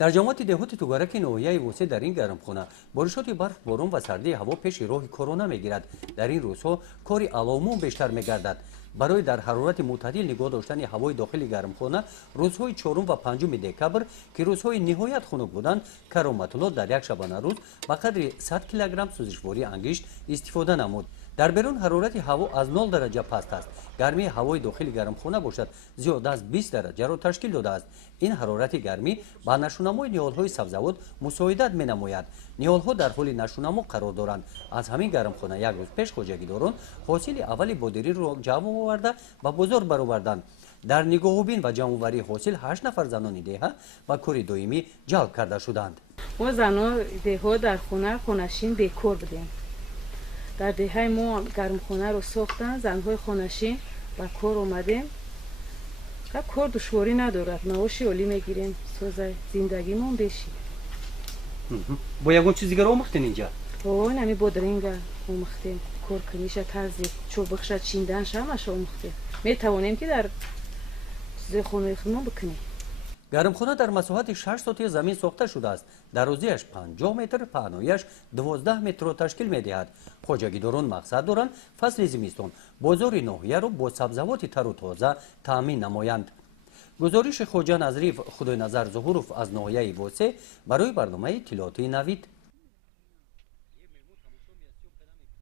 дар ҷамоати деҳоти тугараки ноҳияи восе дар ин гармхона боришоти барф борон ва сардии ҳаво пеши роҳи корона мегирад. дар ин рӯзҳо кори аломун бештар мегардад. барои дар ҳарорати мӯътадил нигоҳ доштани ҳавои дохили гармхона рӯзҳои 4 ва 5 декабр ки рӯзҳои ниҳоят хунук буданд, кароматулло дар як шабанарӯз ба қадри 100 килограмм сӯзишвории ангишт истифода намуд. дар берун ҳарорати ҳаво аз 0 дараҷа паст аст. гармии ҳавои дохили гармхона бошад зиёда аз 20 дараҷаро ташкил додааст. ин ҳарорати гармӣ ба нашунамои ниҳолҳои сабзавот мусоидат менамояд. ниҳолҳо дар ҳоли нашунамо қарор доранд. аз ҳамин гармхона як рӯз пеш хоҷагидорон ҳосили аввали бодириро ҷамъ оварда ба бозор бароварданд. дар нигоҳубин ва ҷамъоварии ҳосил 8 нафар занони деҳа ба кори доимӣ ҷалб карда шуданд. мо занони деҳо дар хона хонашин бекор будем. дар деҳаи мо гармхонаро сохтанд, занҳои хонашин ба кор омадем. кор душворӣ надорад, маоши олӣ мегирем, созай зиндагимон бешид. бо ягон чиз дигар омӯхтен инҷа? нами бодринга омӯхтем, коркуниша, тарзи чобихша, чинданша ҳамаша омӯхтем. метавонем ки дар чизои хонаи худмон бикунем. гармхона дар масоҳати 6 сотии замин сохта шудааст. дарозиаш 50 метр, паҳноияш 12 метрро ташкил медиҳад. хоҷагидорон мақсад доранд фасли зимистон бозори ноҳияро бо сабзавоти тару тоза таъмин намоянд. гузориши хоҷа Назрив Худойназар Зуҳуров аз ноҳияи Восе барои барномаи Иттилоотии Навид.